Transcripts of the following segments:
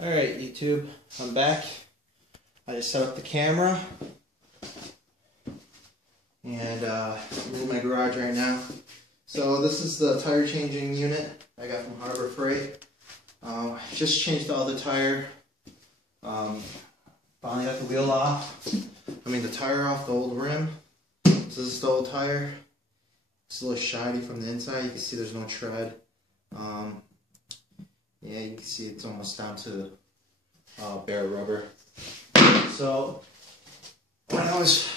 Alright, YouTube, I'm back. I just set up the camera and I'm in my garage right now. So this is the tire changing unit I got from Harbor Freight. Just changed the other tire. Finally got the wheel off. The tire off, the old rim. So this is the old tire. It's a little shiny from the inside. You can see there's no tread. Yeah, you can see it's almost down to bare rubber. So when I was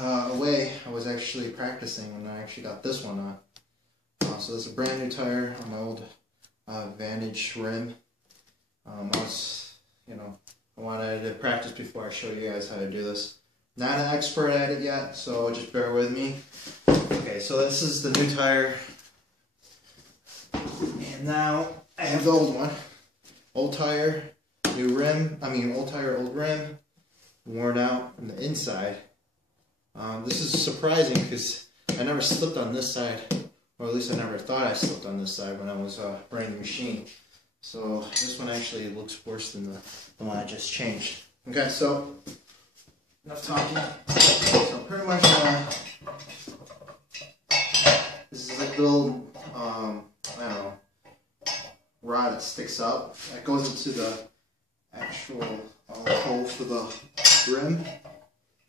away, I was actually practicing and I actually got this one on. So this is a brand new tire on my old Vantage rim. I wanted to practice before I show you guys how to do this. Not an expert at it yet, so just bear with me. Okay, so this is the new tire. And now I have the old one. Old tire, new rim. Old tire, old rim. Worn out on the inside. This is surprising because I never slipped on this side. Or at least I never thought I slipped on this side when I was running the machine. So this one actually looks worse than the one I just changed. Okay, so enough talking. So pretty much this is like a little rod that sticks up. That goes into the actual hole for the rim.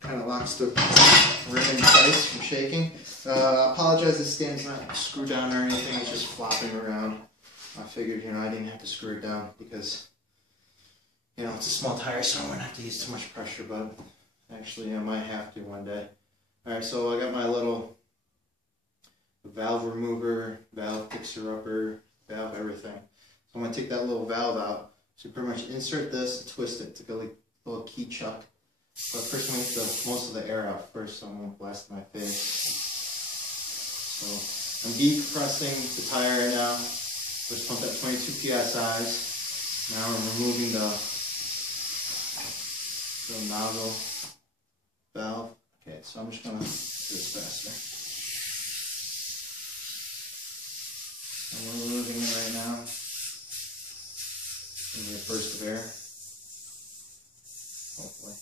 Kind of locks the rim in place from shaking. I apologize, this stand's not screwed down or anything, it's just flopping around. I figured, I didn't have to screw it down because, it's a small tire, so I wouldn't have to use too much pressure, but actually I might have to one day. Alright, so I got my little valve remover, valve fixer-upper, valve everything. So I'm going to take that little valve out. So pretty much insert this, twist it to go like a little key chuck. But first I'm going to get most of the air out first, so I won't blast my face. So I'm deep pressing the tire right now. First pump at 22 psi's. Now I'm removing the nozzle valve. Okay, so I'm just going to do this faster. I'm removing it right now. Give me a burst of air. Hopefully.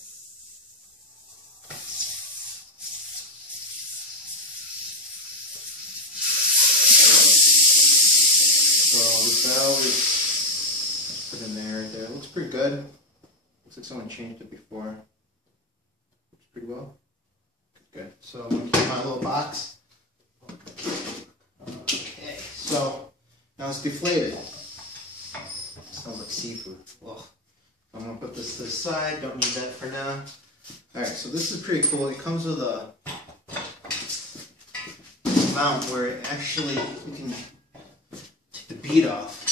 So the valve is put in there right there. It looks pretty good. Looks like someone changed it before. Looks pretty well. Good. So I'm going to keep my little box. Okay, so now it's deflated. It smells like seafood. Ugh. I'm going to put this to the side. Don't need that for now. Alright, so this is pretty cool. It comes with a mount where it actually, you can take the bead off.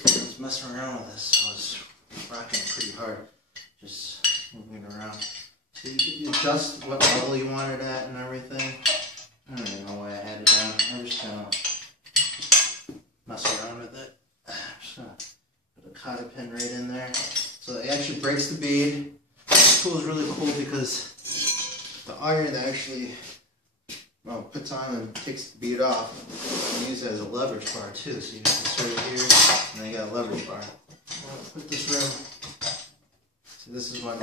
I was messing around with this. I was rocking it pretty hard. Just moving it around. So you can adjust what level you want it at and everything. I don't even know why I had it down. I'm just going to mess around with it. Just going to put a cotter pin right in there. So it actually breaks the bead. This tool is really cool because the iron that actually puts on and takes the bead off, you can use it as a leverage bar too. So you just insert it here and then you got a leverage bar. I'm going to put this rim. So this is what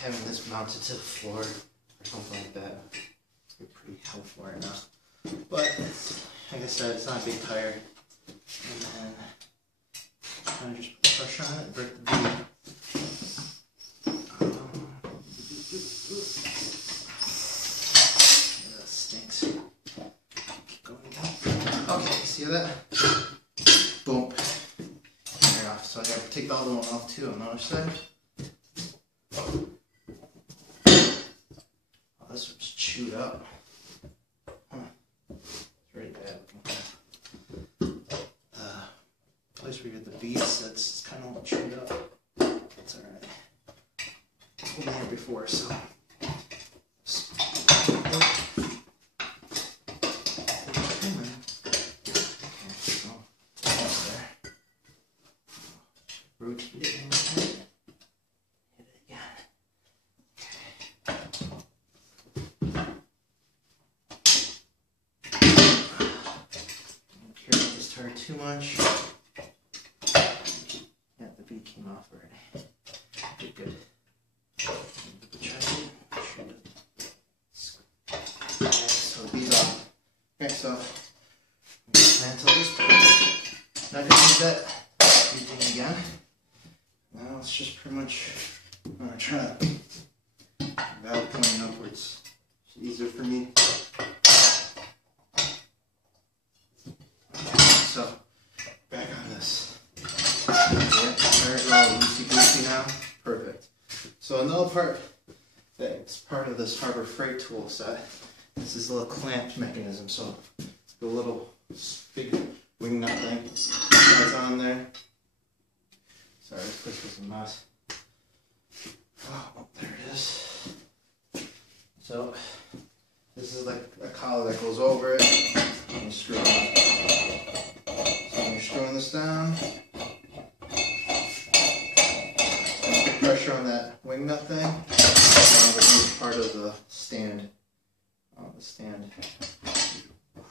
having this mounted to the floor or something like that would be pretty helpful right now. But like I said, it's not a big tire. And then kind of just put pressure on it and break the bead. That stinks. Keep going down. Okay, see that? Boom. Right off. So I gotta take the other one off too on the other side. Oh, this one's chewed up. It's really bad. Place where you get the beads, that's kind of chewed up. It's alright. It's been here before, so. Rotate it in with it. Hit it again. Don't care about this tire too much. Yeah, the did that thing again. Now it's just pretty much, I'm going to try to valve pointing upwards. It's easier for me. So, back on this. Yeah, tires are all loosey-goosey now. Perfect. So another part that's part of this Harbor Freight tool set is this little clamped mechanism. So the little big wing nut thing that's on there. Sorry, this place was a mess. Oh, there it is. So this is like a collar that goes over it. And you screw it on. So when you're screwing this down, put pressure on that wing nut thing. The loose part of the stand.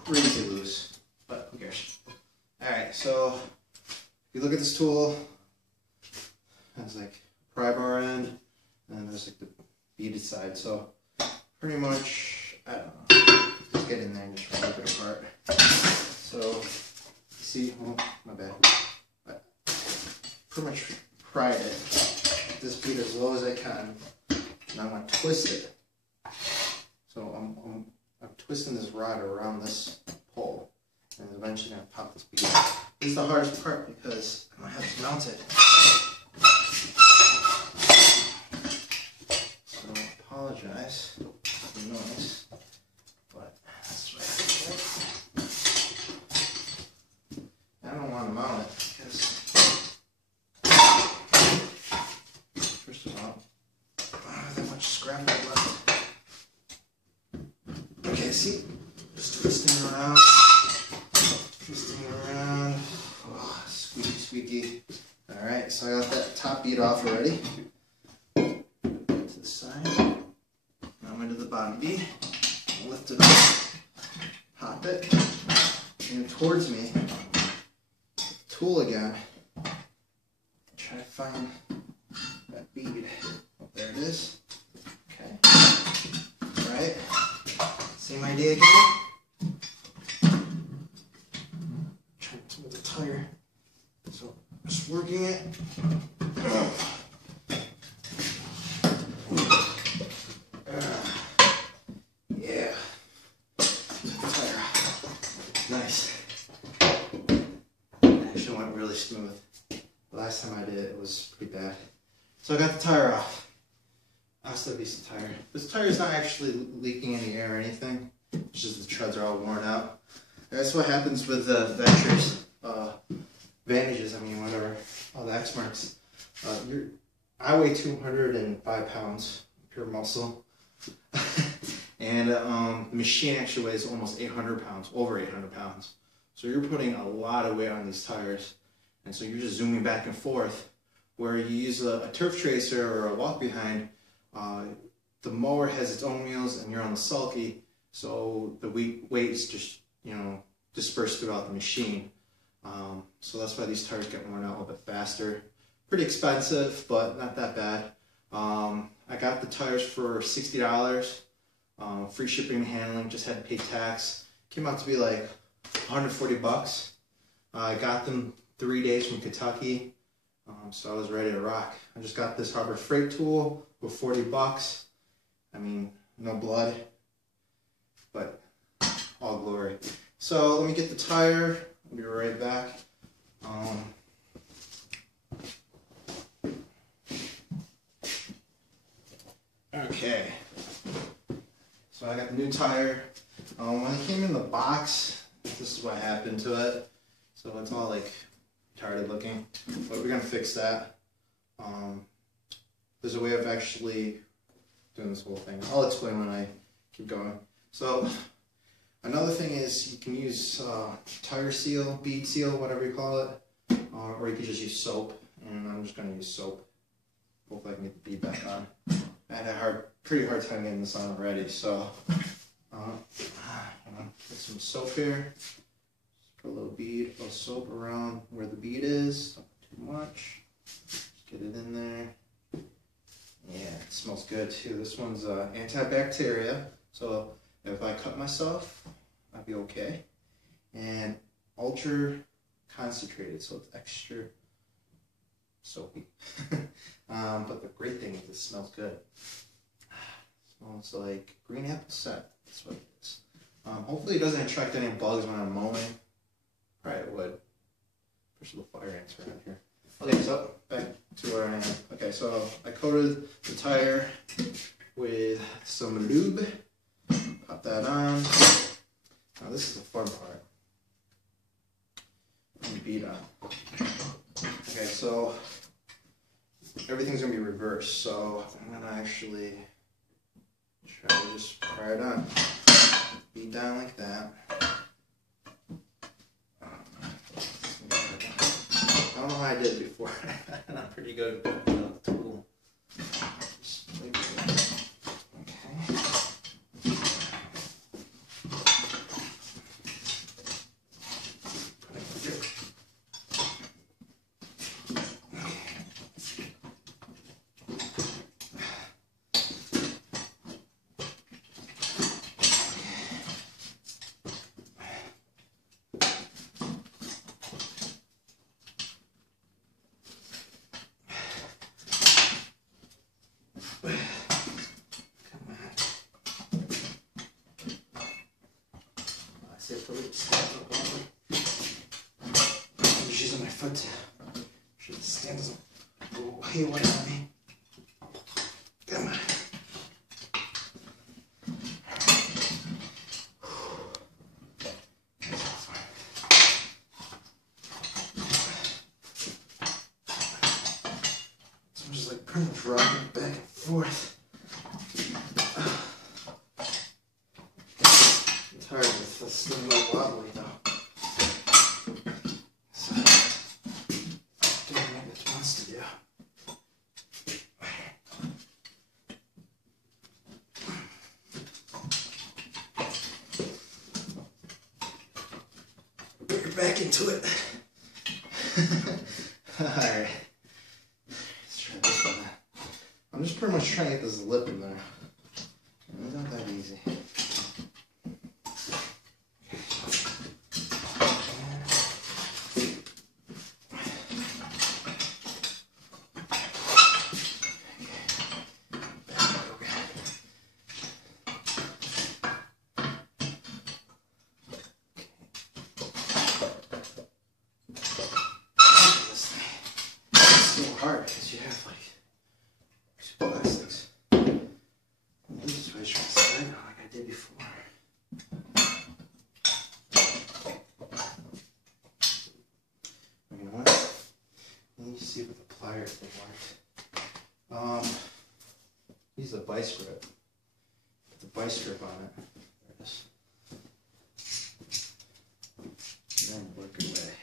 Crazy loose, but who cares? Alright, so if you look at this tool, there's like a pry bar end, and then there's like the beaded side. So pretty much, I don't know, let's get in there and just rip it apart. So, see, oh, my bad. But pretty much pried it. This bead as low as I can. And I'm going to twist it. So I'm twisting this rod around this pole, and eventually I'm going to pop this bead. This is the hardest part because I don't have to mount it. So I apologize for the noise, but that's what I have to do. I don't want to mount it because, first of all, that much scrap left. Okay, see? Just twisting around. Oh, squeaky, squeaky. Alright, so I got that top bead off already. To the side. Now I'm into the bottom bead. Lift it up. Pop it. And towards me. Tool again. Try to find that bead. Oh, there it is. Okay. Alright. Same idea again. Trying to move the tire. So just working it. Yeah. Tire. Nice. Actually went really smooth. The last time I did it, it was pretty bad. So I got the tire off. I'll still be some tire. This tire is not actually leaking any air or anything. It's just the treads are all worn out. That's what happens with the Ventures, Vantages, I mean, whatever, all the exmarks. I weigh 205 pounds, pure muscle. And the machine actually weighs almost 800 pounds, over 800 pounds. So you're putting a lot of weight on these tires. And so you're just zooming back and forth. Where you use a turf tracer or a walk behind, the mower has its own wheels and you're on the sulky, so the weight is just, dispersed throughout the machine. So that's why these tires get worn out a little bit faster. Pretty expensive, but not that bad. I got the tires for $60, free shipping and handling, just had to pay tax. Came out to be like 140 bucks. I got them 3 days from Kentucky. So I was ready to rock. I just got this Harbor Freight tool for 40 bucks. I mean, no blood, but all glory. So let me get the tire. I'll be right back. Okay. So I got the new tire. When it came in the box, this is what happened to it. So it's all like retarded looking, but we're gonna fix that. There's a way of actually doing this whole thing. I'll explain when I keep going. So another thing is you can use tire seal, bead seal, whatever you call it, or you could just use soap. And I'm just gonna use soap. Hopefully I can get the bead back on. I had a pretty hard time getting this on already. So get some soap here. Put a little bead of soap around where the bead is. Not too much. Just get it in there. Yeah, it smells good too. This one's antibacterial, so if I cut myself, I'd be okay. And ultra concentrated, so it's extra soapy. But the great thing is it smells good. It smells like green apple scent. That's what it is. Hopefully it doesn't attract any bugs when I'm mowing. Probably it would. There's little fire ants around here. Okay, so back to where I am. Okay, so I coated the tire with some lube. Pop that on. Now this is the fun part. And beat on. Okay, so everything's gonna be reversed. So I'm gonna actually try to just pry it on. Beat down like that. I don't know how I did it before. I'm pretty good with the tool. Just like that. Okay. I'm just using my foot to sure the stand doesn't go haywire on me. Come on. So I'm just like pretty much rocking back and forth. It's still a little wobbly though. So, doing what it wants to do. Put your back into it. Alright. Let's try this one. I'm just pretty much trying to get this lip in there. It's not that easy. Hard because you have like two plastics. This is what I try to slide on like I did before. You know what? Let me see what the pliers thing worked. Use a vice grip. Put the vice grip on it. There it is. And then work your way.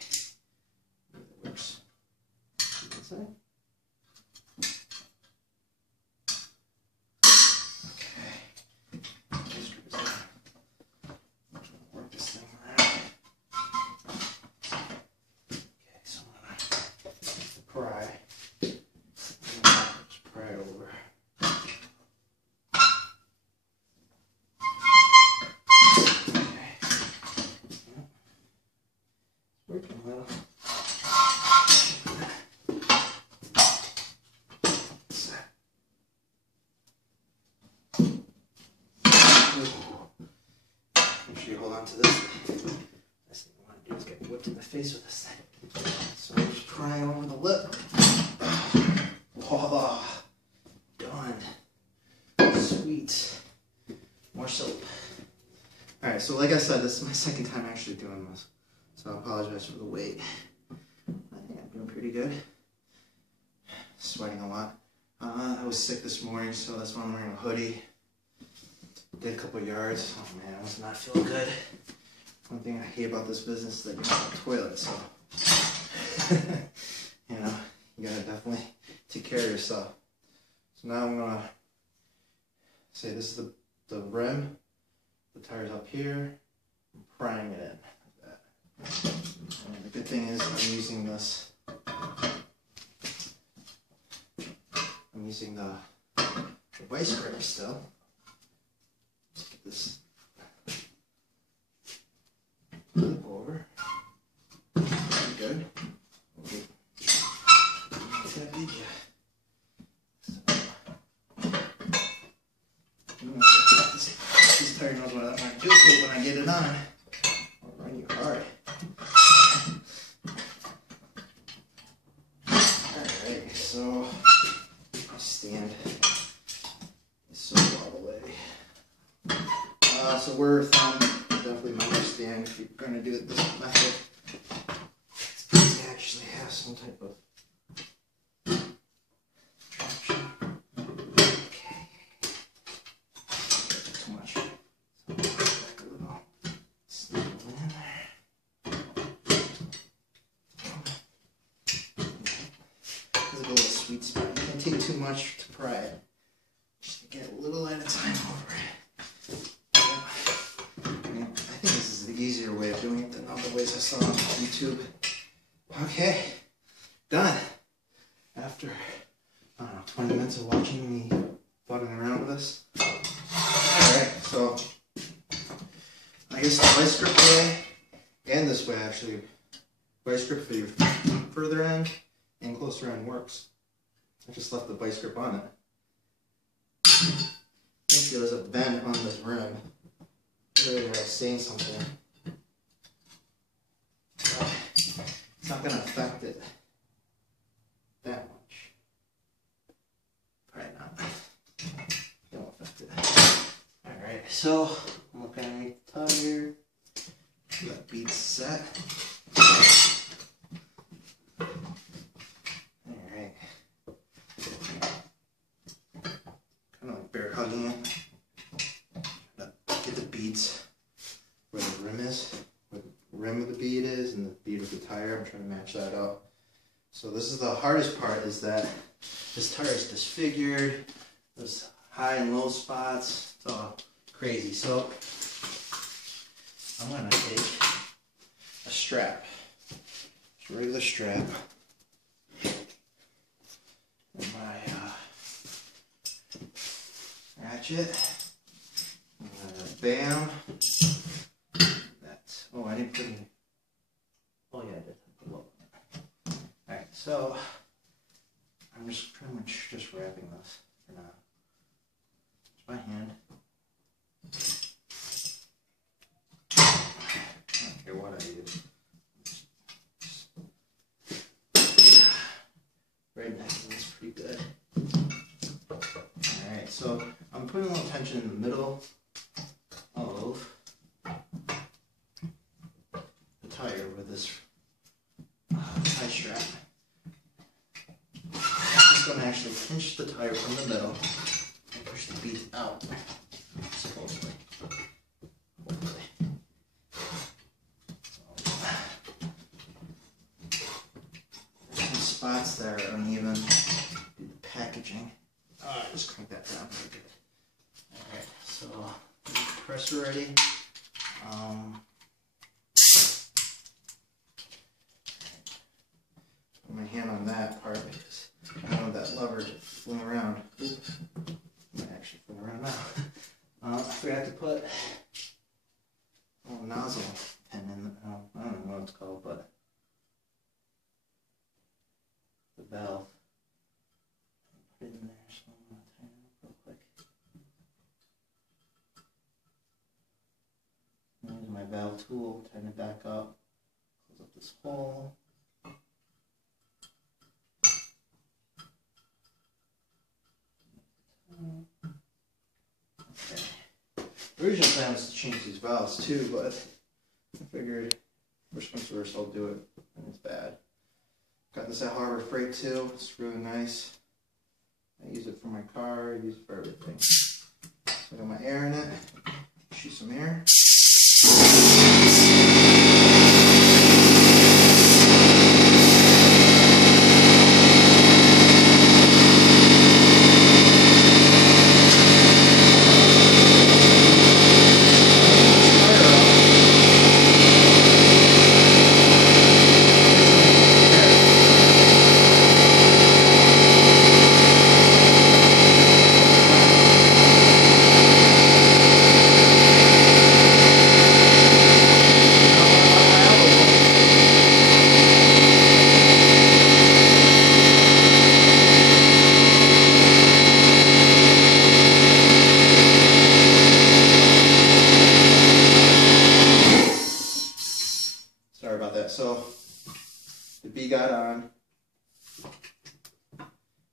It works. You can say. Pry. Just pry it over. Okay. Yep. Working well. Make sure you hold on to this. Last thing you want to do is get whipped in the face with this thing. So I'm just prying over the lip. Voila. Done. Sweet. More soap. Alright, so like I said, this is my second time actually doing this. So I apologize for the wait. I think I'm doing pretty good. Sweating a lot. I was sick this morning, so that's why I'm wearing a hoodie. Did a couple yards. Oh man, I was not feeling good. One thing I hate about this business is that you don't have a toilet, so you know, you gotta definitely take care of yourself. So now I'm gonna say this is the rim, the tire's up here, I'm prying it in like that. And the good thing is I'm using this, I'm using the vice grip still. Let's get this flip over. There we it on. I'll run you hard. Alright, so stand so all the way. So we're thumb, definitely my stand if you're going to do it this method. It's good to actually have some type of traction. Okay. Too much. So back a little. Snip it in there. There's a little sweet spot. You can't take too much to pry it. Just get a little at a time over it. I think this is the easier way of doing it than other ways I saw on YouTube. Okay, done. After, I don't know, 20 minutes of watching me fuddling around with this. Alright, so I guess the vice grip way, and this way actually, vice grip for your further end and closer end works. I just left the vice grip on it. I think there's a bend on this rim. Really, I was saying something. But it's not going to affect it that much. Probably not. It won't affect it. Alright, so I'm looking underneath the tire. That bead's set. Alright. Kind of like bear hugging it. Get the beads where the rim is, where the rim of the bead is, and the bead of the tire. I'm trying to match that up. So this is the hardest part, is that this tire is disfigured. There's high and low spots. It's all crazy. So I'm going to take a strap, just a regular strap, and my ratchet. Bam. That. Oh, I didn't put any. Oh, yeah, I did. Alright, so I'm just pretty much just wrapping this for now. It's my hand. I don't care what I use. Right now, it's pretty good. Alright, so I'm putting a little tension in the middle of the tire with this tie strap. I'm just going to actually pinch the tire from the middle and push the beads out, supposedly. Hopefully. There's some spots that are uneven due to packaging. Just crank that down pretty good. Alright, so press ready. Put my hand on that part because I don't want that lever to fling around. Oop. It might actually fling around now. I forgot to put a little nozzle pin in the, I don't know what it's called, but the valve. Put it in there, so I'm going to tighten it up real quick. Use my valve tool, tighten it back up, close up this hole. Okay. The original plan was to change these valves too, but I figured first comes first, I'll do it when it's bad. Got this at Harbor Freight too, it's really nice. I use it for my car, I use it for everything. So I got my air in it, shoot some air.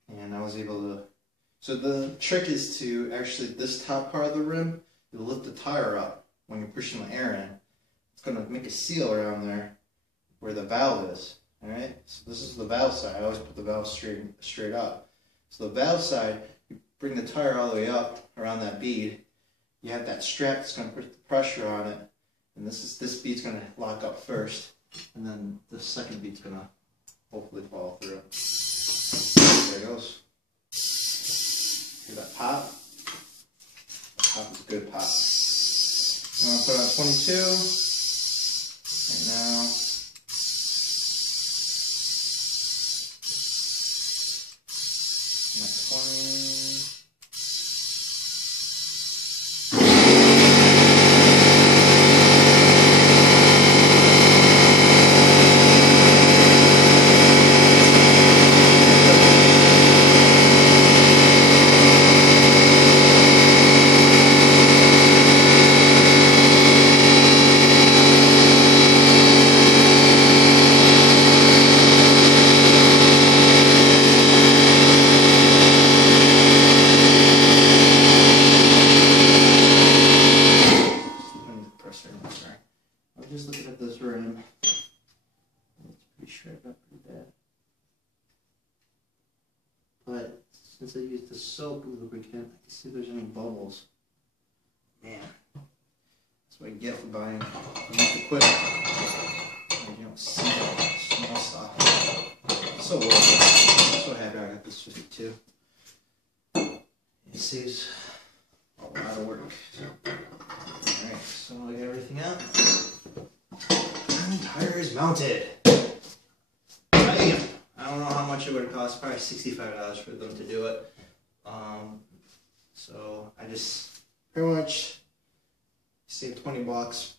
And I was able to, so the trick is to actually, this top part of the rim, you lift the tire up when you're pushing the air in. It's going to make a seal around there where the valve is. Alright, so this is the valve side. I always put the valve straight up. So the valve side, you bring the tire all the way up around that bead. You have that strap that's going to put the pressure on it. And this bead's going to lock up first. And then the second bead's going to hopefully fall through. There it goes. Hear that pop? That pop is a good pop. I'm going to put on 22 right now. I'm at 20. I'm just looking at this rim. It's pretty shredded up pretty bad. But since I used the soap lubricant, I can see if there's any bubbles. Man, that's what I get for buying used equipment. You don't see that small stuff. So worth it. I'm so happy I got this 52. It saves a lot of work. Alright, so I got everything out. And the tire is mounted. Bam! I don't know how much it would have cost, probably $65 for them to do it. So I just pretty much saved 20 bucks.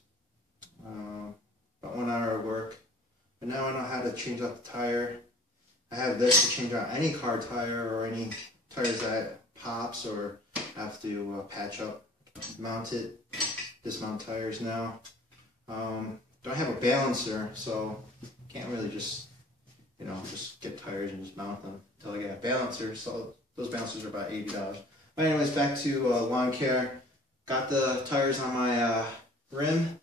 About 1 hour of work. But now I know how to change out the tire. I have this to change out any car tire or any tires that pops or have to patch up, mount it, dismount tires now. Don't have a balancer, so can't really just, just get tires and just mount them until I get a balancer. So those balancers are about $80. But anyways, back to lawn care. Got the tires on my rim.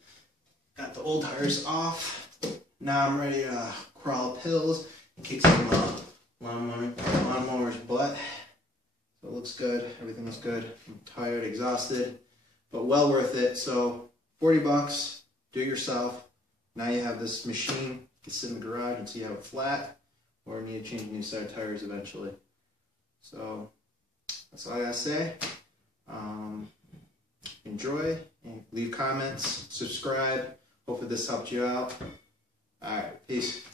Got the old tires off. Now I'm ready to crawl up hills and kick some lawnmower's butt. So it looks good. Everything looks good. I'm tired, exhausted, but well worth it. So 40 bucks, do it yourself. Now you have this machine. You can sit in the garage and see how it's flat, or need to change new set of tires eventually. So that's all I gotta say. Enjoy and leave comments, subscribe. Hopefully this helped you out. Alright, peace.